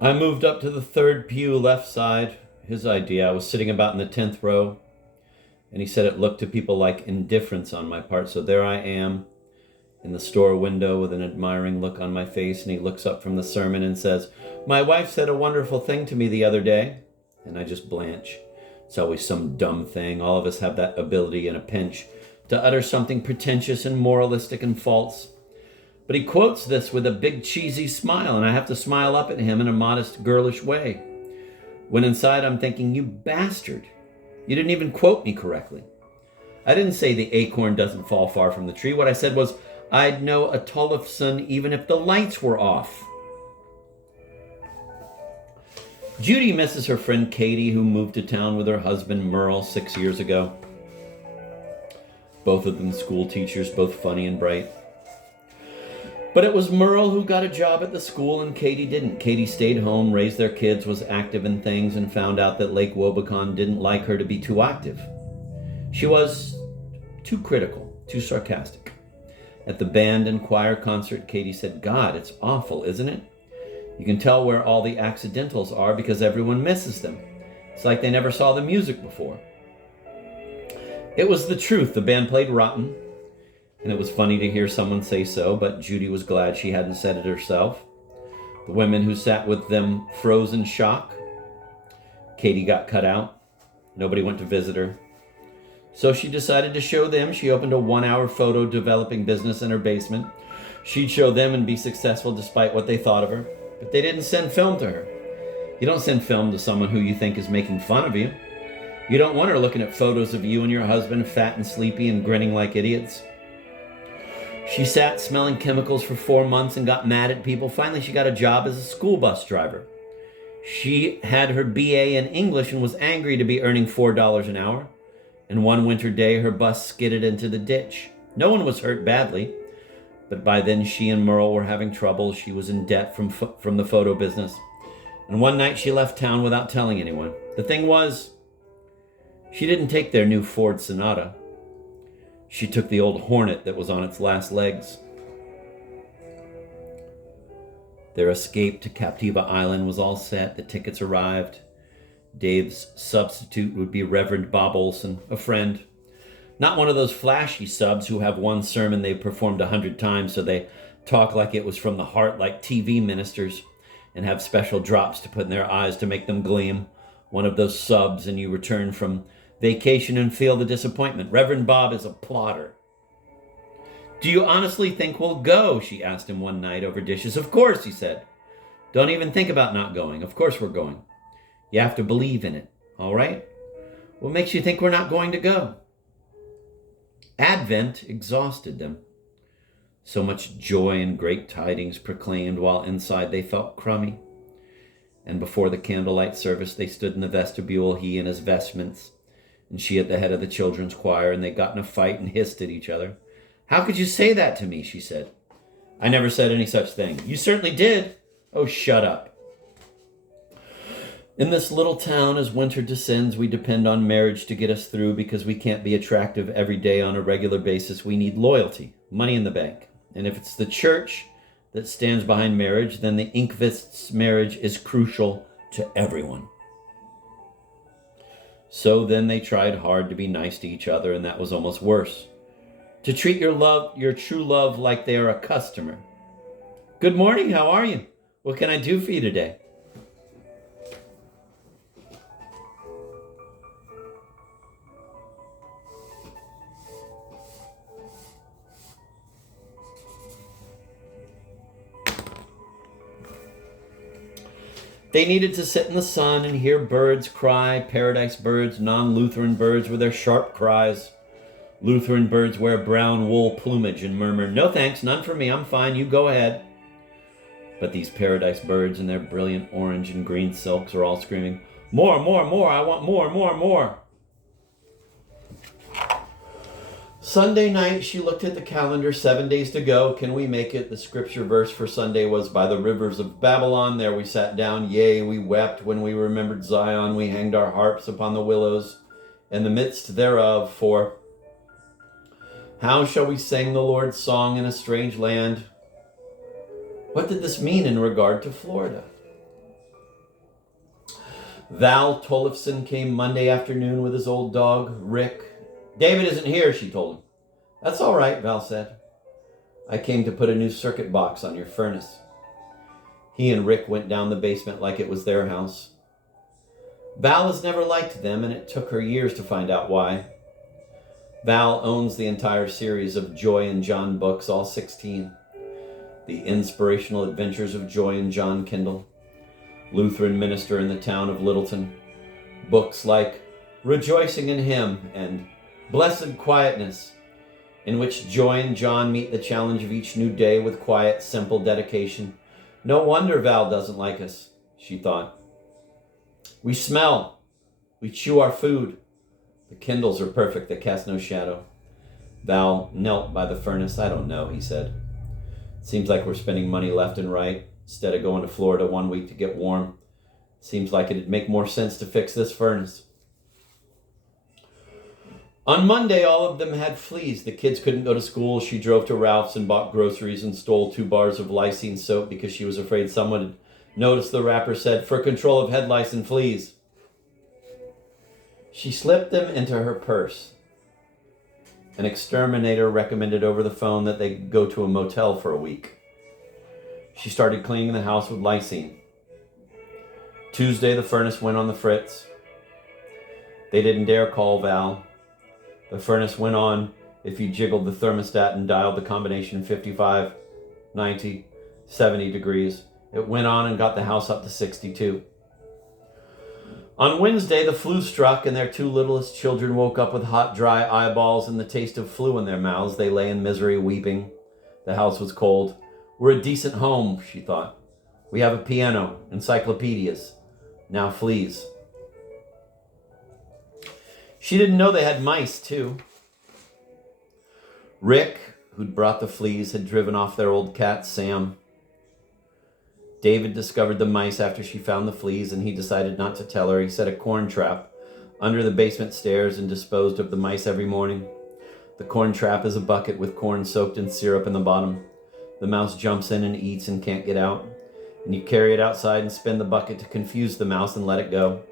I moved up to the third pew left side. His idea. I was sitting about in the 10th row, and he said it looked to people like indifference on my part. So there I am in the store window with an admiring look on my face, and he looks up from the sermon and says, "My wife said a wonderful thing to me the other day." And I just blanch. It's always some dumb thing. All of us have that ability in a pinch to utter something pretentious and moralistic and false. But he quotes this with a big cheesy smile, and I have to smile up at him in a modest, girlish way. When inside I'm thinking, you bastard, you didn't even quote me correctly. I didn't say the acorn doesn't fall far from the tree. What I said was, I'd know a Tollefson even if the lights were off. Judy misses her friend Katie, who moved to town with her husband Merle 6 years ago. Both of them school teachers, both funny and bright. But it was Merle who got a job at the school and Katie didn't. Katie stayed home, raised their kids, was active in things, and found out that Lake Wobegon didn't like her to be too active. She was too critical, too sarcastic. At the band and choir concert, Katie said, "God, it's awful, isn't it? You can tell where all the accidentals are because everyone misses them. It's like they never saw the music before." It was the truth. The band played rotten, and it was funny to hear someone say so, but Judy was glad she hadn't said it herself. The women who sat with them froze in shock. Katie got cut out. Nobody went to visit her. So she decided to show them. She opened a 1-hour photo developing business in her basement. She'd show them and be successful despite what they thought of her. But they didn't send film to her. You don't send film to someone who you think is making fun of you. You don't want her looking at photos of you and your husband fat and sleepy and grinning like idiots. She sat smelling chemicals for 4 months and got mad at people. Finally, she got a job as a school bus driver. She had her BA in English and was angry to be earning $4 an hour. And one winter day, her bus skidded into the ditch. No one was hurt badly, but by then she and Merle were having trouble. She was in debt from the photo business. And one night she left town without telling anyone. The thing was, she didn't take their new Ford Sonata. She took the old Hornet that was on its last legs. Their escape to Captiva Island was all set. The tickets arrived. Dave's substitute would be Reverend Bob Olson, a friend. Not one of those flashy subs who have one sermon they've performed 100 times so they talk like it was from the heart like TV ministers and have special drops to put in their eyes to make them gleam. One of those subs and you return from vacation and feel the disappointment. Reverend Bob is a plotter. "Do you honestly think we'll go?" she asked him one night over dishes. "Of course," he said. "Don't even think about not going. Of course we're going. You have to believe in it, all right? What makes you think we're not going to go?" Advent exhausted them. So much joy and great tidings proclaimed while inside they felt crummy. And before the candlelight service, they stood in the vestibule, he in his vestments, and she at the head of the children's choir, and they got in a fight and hissed at each other. "How could you say that to me?" she said. "I never said any such thing." "You certainly did." "Oh, shut up." In this little town, as winter descends, we depend on marriage to get us through because we can't be attractive every day on a regular basis. We need loyalty, money in the bank. And if it's the church that stands behind marriage, then the Inkvist's marriage is crucial to everyone. So then they tried hard to be nice to each other, and that was almost worse. To treat your true love like they are a customer. "Good morning, how are you? What can I do for you today?" They needed to sit in the sun and hear birds cry, paradise birds, non-Lutheran birds with their sharp cries. Lutheran birds wear brown wool plumage and murmur, "No thanks, none for me, I'm fine, you go ahead." But these paradise birds in their brilliant orange and green silks are all screaming, "More, more, more, I want more, more, more." Sunday night, she looked at the calendar, 7 days to go. Can we make it? The scripture verse for Sunday was, "By the rivers of Babylon, there we sat down. Yea, we wept when we remembered Zion. We hanged our harps upon the willows in the midst thereof. For how shall we sing the Lord's song in a strange land?" What did this mean in regard to Florida? Val Tollefson came Monday afternoon with his old dog, Rick. David isn't here, she told him. That's all right, Val said. I came to put a new circuit box on your furnace. He and Rick went down the basement like it was their house. Val has never liked them, and it took her years to find out why. Val owns the entire series of Joy and John books, all 16. The Inspirational Adventures of Joy and John Kindle, Lutheran minister in the town of Littleton. Books like Rejoicing in Him and Blessed Quietness, in which Joy and John meet the challenge of each new day with quiet, simple dedication. No wonder Val doesn't like us, she thought. We smell. We chew our food. The Kindles are perfect. They cast no shadow. Val knelt by the furnace. I don't know, he said. Seems like we're spending money left and right instead of going to Florida 1 week to get warm. Seems like it'd make more sense to fix this furnace. On Monday, all of them had fleas. The kids couldn't go to school. She drove to Ralph's and bought groceries and stole 2 bars of lysine soap because she was afraid someone would notice the wrapper said, "For control of head lice and fleas." She slipped them into her purse. An exterminator recommended over the phone that they go to a motel for a week. She started cleaning the house with lysine. Tuesday, the furnace went on the fritz. They didn't dare call Val. The furnace went on if you jiggled the thermostat and dialed the combination 55, 90, 70 degrees. It went on and got the house up to 62. On Wednesday, the flu struck and their 2 littlest children woke up with hot, dry eyeballs and the taste of flu in their mouths. They lay in misery, weeping. The house was cold. We're a decent home, she thought. We have a piano, encyclopedias. Now fleas. She didn't know they had mice, too. Rick, who'd brought the fleas, had driven off their old cat, Sam. David discovered the mice after she found the fleas, and he decided not to tell her. He set a corn trap under the basement stairs and disposed of the mice every morning. The corn trap is a bucket with corn soaked in syrup in the bottom. The mouse jumps in and eats and can't get out. And you carry it outside and spin the bucket to confuse the mouse and let it go.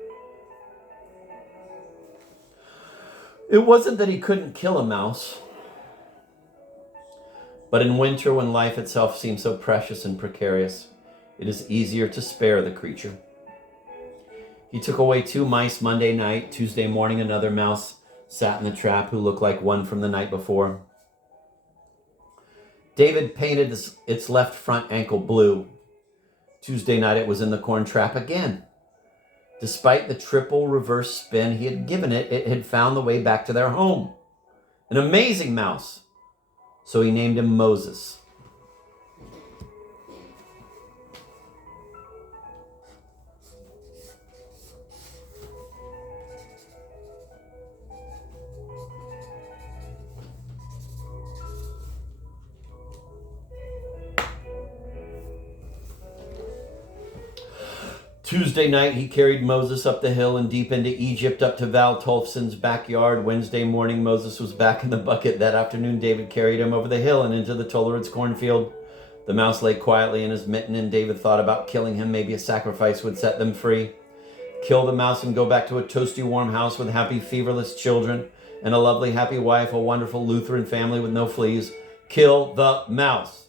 It wasn't that he couldn't kill a mouse, but in winter, when life itself seems so precious and precarious, it is easier to spare the creature. He took away 2 mice Monday night. Tuesday morning, another mouse sat in the trap who looked like one from the night before. David painted its left front ankle blue. Tuesday night, it was in the corn trap again. Despite the triple reverse spin he had given it, it had found the way back to their home. An amazing mouse. So he named him Moses. Tuesday night, he carried Moses up the hill and deep into Egypt, up to Val Tolfson's backyard. Wednesday morning, Moses was back in the bucket. That afternoon, David carried him over the hill and into the Tollerid's cornfield. The mouse lay quietly in his mitten, and David thought about killing him. Maybe a sacrifice would set them free. Kill the mouse and go back to a toasty, warm house with happy, feverless children and a lovely, happy wife, a wonderful Lutheran family with no fleas. Kill the mouse.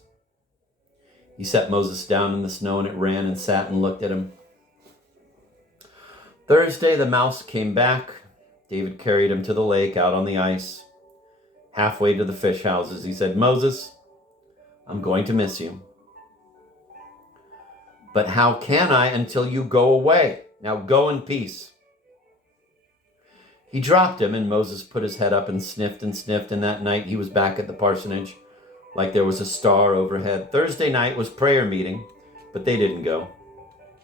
He set Moses down in the snow, and it ran and sat and looked at him. Thursday, the mouse came back. David carried him to the lake out on the ice. Halfway to the fish houses, he said, "Moses, I'm going to miss you. But how can I until you go away? Now go in peace." He dropped him, and Moses put his head up and sniffed, and that night he was back at the parsonage like there was a star overhead. Thursday night was prayer meeting, but they didn't go.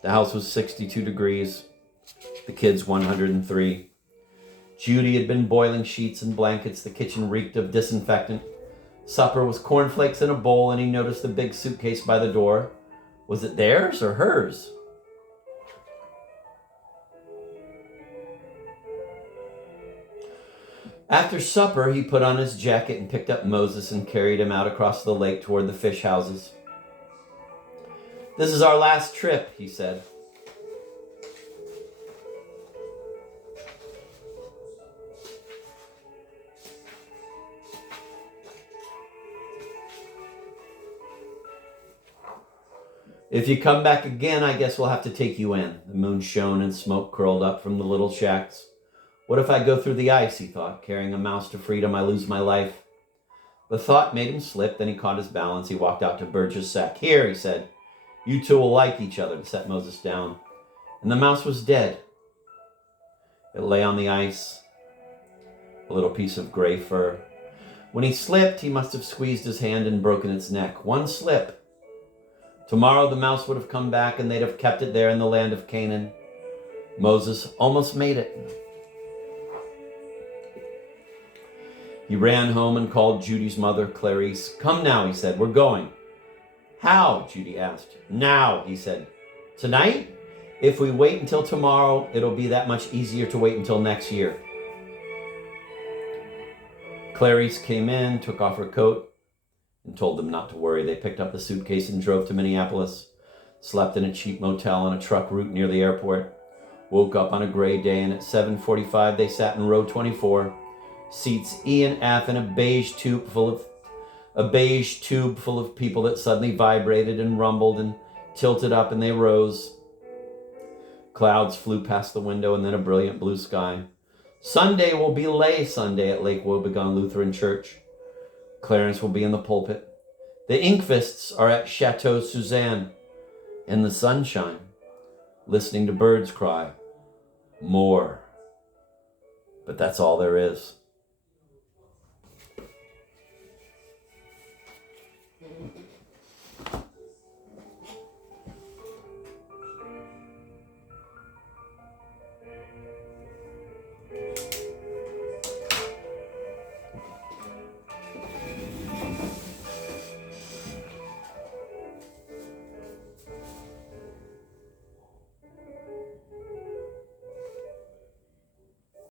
The house was 62 degrees. The kids 103. Judy had been boiling sheets and blankets. The kitchen reeked of disinfectant. Supper was cornflakes in a bowl, and he noticed the big suitcase by the door. Was it theirs or hers? After supper, he put on his jacket and picked up Moses and carried him out across the lake toward the fish houses. "This is our last trip," he said. If you come back again, I guess we'll have to take you in. The moon shone and smoke curled up from the little shacks. What if I go through the ice, he thought. Carrying a mouse to freedom, I lose my life. The thought made him slip, then he caught his balance. He walked out to Burge's sack. Here, he said, you two will like each other, and set Moses down. And the mouse was dead. It lay on the ice, a little piece of gray fur. When he slipped, he must have squeezed his hand and broken its neck. One slip. Tomorrow the mouse would have come back and they'd have kept it there in the land of Canaan. Moses almost made it. He ran home and called Judy's mother, Clarice. Come now, he said, we're going. How? Judy asked. Now, he said. Tonight? If we wait until tomorrow, it'll be that much easier to wait until next year. Clarice came in, took off her coat, and told them not to worry. They picked up the suitcase and drove to Minneapolis, slept in a cheap motel on a truck route near the airport, woke up on a gray day, and at 7:45 they sat in row 24, seats E and F, in a beige tube full of people that suddenly vibrated and rumbled and tilted up, and they rose. Clouds flew past the window and then a brilliant blue sky. Sunday will be Lay Sunday at Lake Wobegon Lutheran Church. Clarence will be in the pulpit. The Inkfists are at Chateau Suzanne in the sunshine, listening to birds cry. More. But that's all there is.